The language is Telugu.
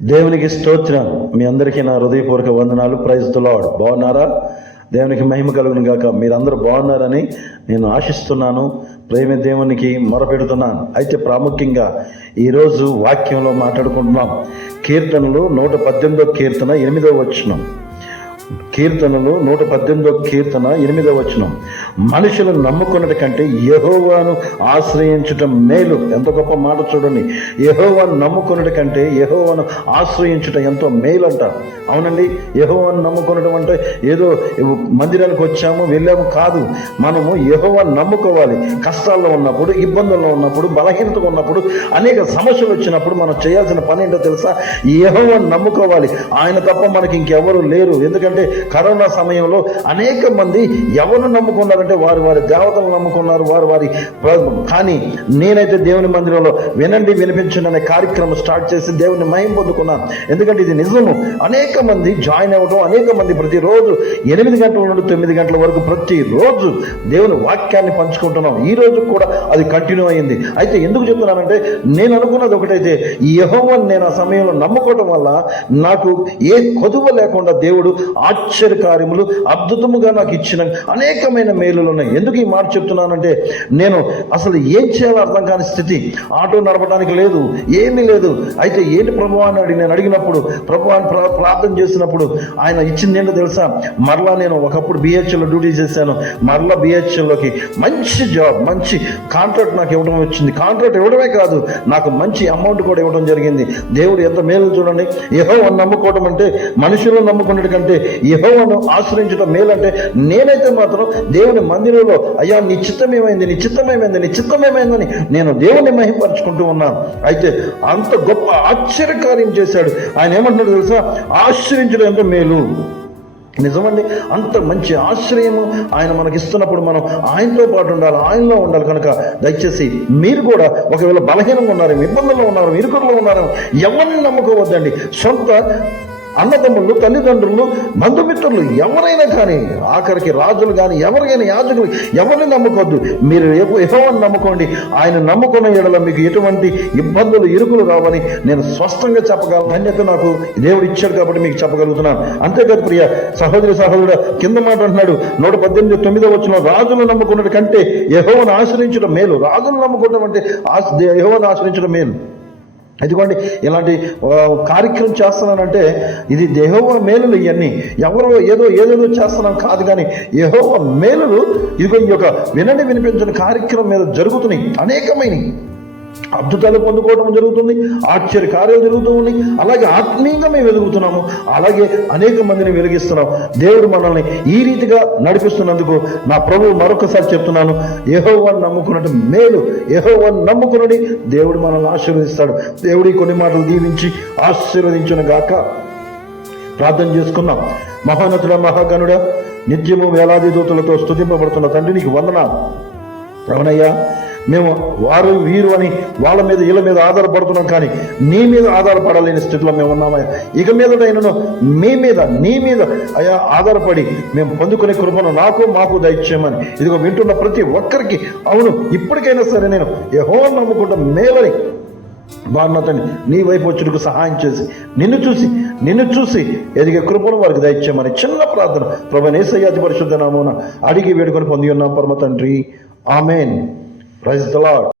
దేవునికి స్తోత్రం. మీ అందరికీ నా హృదయపూర్వక వందనాలు. Praise the lord. బాగున్నారా? దేవునికి మహిమ కలుగును గాక. మీరందరూ బాగున్నారని నేను ఆశిస్తున్నాను. ప్రేమ దేవునికి మొరపెడుతున్నాను. అయితే ప్రాముఖ్యంగా ఈరోజు వాక్యంలో మాట్లాడుకుంటున్నాం. కీర్తనలు 118 కీర్తన 8వ వచనం. కీర్తనలు 118 కీర్తన 8వ వచనం. మనుషులను నమ్ముకున్నటి కంటే యెహోవాను ఆశ్రయించటం మేలు. ఎంత గొప్ప మాట చూడండి. యెహోవాను నమ్ముకున్నటి కంటే యెహోవాను ఆశ్రయించటం ఎంతో మేలు అంట. అవునండి, యెహోవాను నమ్ముకునడం అంటే ఏదో మందిరానికి వచ్చాము వెళ్ళాము కాదు. మనము యెహోవాను నమ్ముకోవాలి. కష్టాల్లో ఉన్నప్పుడు, ఇబ్బందుల్లో ఉన్నప్పుడు, బలహీనతగా ఉన్నప్పుడు, అనేక సమస్యలు వచ్చినప్పుడు మనం చేయాల్సిన పని ఏంటో తెలుసా? యెహోవాను నమ్ముకోవాలి. ఆయన తప్ప మనకి ఇంకెవరు లేరు. ఎందుకంటే కరోనా సమయంలో అనేక మంది ఎవరు నమ్ముకున్నారంటే వారి వారి దేవతలు నమ్ముకున్నారు, వారి కానీ నేనైతే దేవుని మందిరంలో వినండి వినిపించండి అనే కార్యక్రమం స్టార్ట్ చేసి దేవుని మహిమ పొందుకున్నాను. ఎందుకంటే ఇది నిజము. అనేక మంది జాయిన్ అవ్వడం, అనేక మంది ప్రతిరోజు 8 గంటల నుండి 9 గంటల వరకు ప్రతిరోజు దేవుని వాక్యాన్ని పంచుకుంటున్నాం. ఈ రోజు కూడా అది కంటిన్యూ అయింది. అయితే ఎందుకు చెప్తున్నానంటే, నేను అనుకున్నది ఒకటైతే, యెహోవాను నేను ఆ సమయంలో నమ్ముకోవడం వల్ల నాకు ఏ కొదువ లేకుండా దేవుడు ఆశ్చర్య కార్యములు అద్భుతముగా నాకు ఇచ్చిన అనేకమైన మేలులు ఉన్నాయి. ఎందుకు ఈ మాట చెప్తున్నానంటే, నేను అసలు ఏం చేయాలో అర్థం కాని స్థితి. ఆటో నడపడానికి లేదు, ఏమీ లేదు. అయితే ఏంటి ప్రభు అని నేను అడిగినప్పుడు, ప్రభు అని ప్రార్థన చేసినప్పుడు ఆయన ఇచ్చింది ఏంటో తెలుసా? మరలా నేను ఒకప్పుడు బిహెచ్ఎల్లో డ్యూటీ చేశాను. మరలా బిహెచ్ఎల్లోకి మంచి జాబ్, మంచి కాంట్రాక్ట్ నాకు ఇవ్వడం వచ్చింది. కాంట్రాక్ట్ ఇవ్వడమే కాదు, నాకు మంచి అమౌంట్ కూడా ఇవ్వడం జరిగింది. దేవుడు ఎంత మేలు చూడండి. యెహోవాను నమ్ముకోవడం అంటే, మనుషులను నమ్ముకున్నట్టు కంటే యెహోవాను ఆశ్రయించడం మేలంటే, నేనైతే మాత్రం దేవుని మందిరంలో అయ్యా నీ చిత్తం ఏమైంది, నీ చిత్తం ఏమైంది, నీ చిత్తం ఏమైందని నేను దేవుని మహిమపరుచుకుంటూ ఉన్నాను. అయితే అంత గొప్ప ఆశ్చర్యకార్యం చేశాడు. ఆయన ఏమంటున్నాడు తెలుసా? ఆశ్రయించడం ఎంత మేలు. నిజమండి, అంత మంచి ఆశ్రయము ఆయన మనకి ఇస్తున్నప్పుడు మనం ఆయనతో పాటు ఉండాలి, ఆయనలో ఉండాలి. కనుక దయచేసి మీరు కూడా ఒకవేళ బలహీనంగా ఉన్నారేమో, ఇబ్బందుల్లో ఉన్నారో, ఇరుకుల్లో ఉన్నారేమో, ఎవరిని నమ్ముకోవద్దండి. సొంత అన్నదమ్ములు, తల్లిదండ్రులు, బంధుమిత్రులు ఎవరైనా కానీ, ఆఖరికి రాజులు కానీ, ఎవరికైనా యాజకులు, ఎవరిని నమ్ముకోవద్దు. మీరు యెహోవాను నమ్ముకోండి. ఆయన నమ్ముకున్న ఎడల మీకు ఎటువంటి ఇబ్బందులు, ఇరుకులు రావని నేను స్పష్టంగా చెప్పగలను. ధన్యత నాకు దేవుడు ఇచ్చాడు కాబట్టి మీకు చెప్పగలుగుతున్నాను. అంతేకాదు ప్రియ సహోదరుడు, కింద మాట అంటున్నాడు 118 9వ వచనం, రాజులు నమ్ముకున్నట్టు కంటే యెహోవాను ఆశ్రయించడం మేలు. రాజులు నమ్ముకోవడం అంటే యెహోవాను ఆశ్రయించడం మేలు. ఇదిగోండి, ఇలాంటి కార్యక్రమం చేస్తున్నానంటే ఇది యెహోవా మేలులు. ఇవన్నీ ఎవరో ఏదేదో చేస్తున్నాం కాదు, కానీ యెహోవా మేలులు. ఇదిగో ఈ యొక్క వినండి వినిపించిన కార్యక్రమం మీద జరుగుతున్నాయి. అనేకమైన అద్భుతాలు పొందుకోవడం జరుగుతుంది, ఆశ్చర్య కార్యాలు జరుగుతూ ఉన్నాయి. అలాగే ఆత్మీయంగా మేము వెలుగుతున్నాము, అలాగే అనేక మందిని వెలిగిస్తున్నాం. దేవుడు మనల్ని ఈ రీతిగా నడిపిస్తున్నందుకు నా ప్రభువు మరొకసారి చెప్తున్నాను, యెహోవాను నమ్ముకున్నట్టు మేలు. యెహోవాను నమ్ముకున్నది దేవుడు మనల్ని ఆశీర్వదిస్తాడు. దేవుడి కొన్ని మాటలు దీవించి ఆశీర్వదించును గాక. ప్రార్థన చేసుకున్నాం. మహోన్నతుడ, మహాగణుడ, నిత్యము వేలాది దూతలతో స్తుతింపబడుతున్న తండ్రి, నీకు వందనాలు. అవునయ్యా, మేము వారు వీరు అని వాళ్ళ మీద వీళ్ళ మీద ఆధారపడుతున్నాం, కానీ నీ మీద ఆధారపడలేని స్థితిలో మేము ఉన్నామయ్యా. ఇక మీదటైనను నీ మీద అయ్యా ఆధారపడి మేము పొందుకునే కృపను మాకు దయచేయమని ఇదిగో వింటున్న ప్రతి ఒక్కరికి, అవును ఇప్పటికైనా సరే నేను యెహోవాను నమ్ముకుంటా మేలని బాగున్నతని నీ వైపు వచ్చుటకు సహాయం చేసి నిన్ను చూసి ఎదిగే కృపను వారికి దయచేయమని చిన్న ప్రార్థన ప్రభువైన యేసయ్య అతి పరిశుద్ధ నామమున అడిగి వేడుకొని పొంది ఉన్నాం పరమ తండ్రి. ఆమేన్. Praise the lord.